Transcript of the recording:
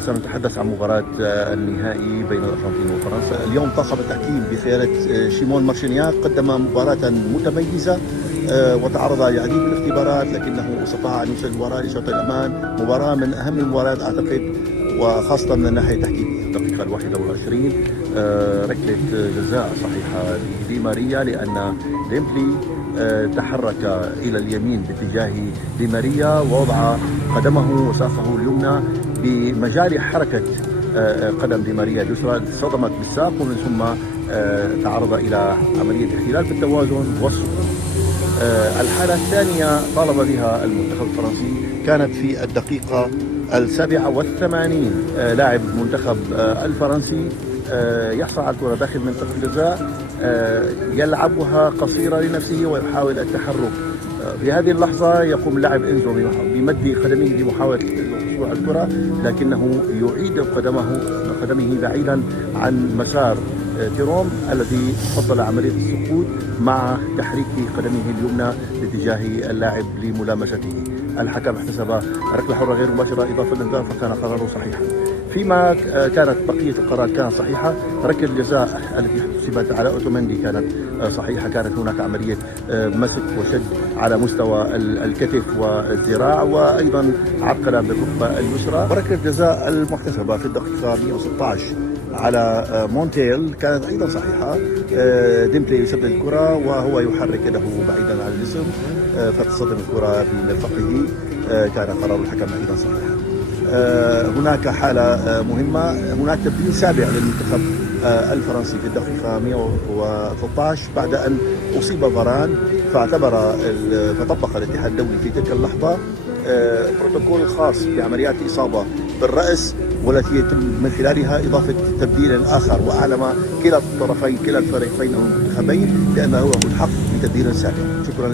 سنتحدث عن مباراة النهائي بين الأرجنتين وفرنسا. اليوم طاقم التحكيم بقيادة شيمون مارشينياك قدم مباراة متميزة وتعرض للعديد من الاختبارات، لكنه استطاع أن يوصل المباراة لشوط الأمان. مباراة من أهم المباريات أعتقد، وخاصة من الناحية التحكيمية. الدقيقة 21 ركلة جزاء صحيحة لدي ماريا، لأن ديمبلي تحرك إلى اليمين باتجاه دي ماريا ووضع قدمه وساقه اليمنى بمجال حركة قدم دي ماريا اليسرى، صدمت بالساق ومن ثم تعرض إلى عملية اختلال في التوازن والسقوط. الحالة الثانية طالب بها المنتخب الفرنسي كانت في الدقيقة 87. لاعب المنتخب الفرنسي يحصل على الكرة داخل منطقة الجزاء، يلعبها قصيرة لنفسه ويحاول التحرك. في هذه اللحظة يقوم اللاعب إنزو بمد قدمه لمحاولة الحصول على الكرة، لكنه يعيد قدمه بعيدا عن مسار تيروم الذي فضل عملية السقوط مع تحريك قدمه اليمنى باتجاه اللاعب لملامسته. الحكم احتسب ركلة حرة غير مباشرة إضافة للإنذار، فكان قراره صحيحا. فيما كانت بقية القرارات كانت صحيحة. ركلة الجزاء التي حسبت على أوتومندي كانت صحيحة، كانت هناك عملية مسك وشد على مستوى الكتف والذراع، وأيضا عقلة بالركبة اليسرى. وركلة الجزاء المحتسبة في الدقيقة 116 على مونتيل كانت أيضا صحيحة. ديمبلي يسدد الكرة وهو يحرك يده بعيدا عن الجسم، فتصدم الكرة بمرفقه. كان قرار الحكم أيضا صحيحا. هناك حالة مهمة، هناك تبديل سابع للمنتخب الفرنسي في الدقيقة 113 بعد أن أصيب فاران، فطبق الاتحاد الدولي في تلك اللحظة بروتوكول خاص بعمليات إصابة بالرأس، والتي يتم من خلالها إضافة تبديل آخر، وأعلم كلا الطرفين كلا الفريقين أو المنتخبين بأنه له الحق بتبديل سابع. شكرا.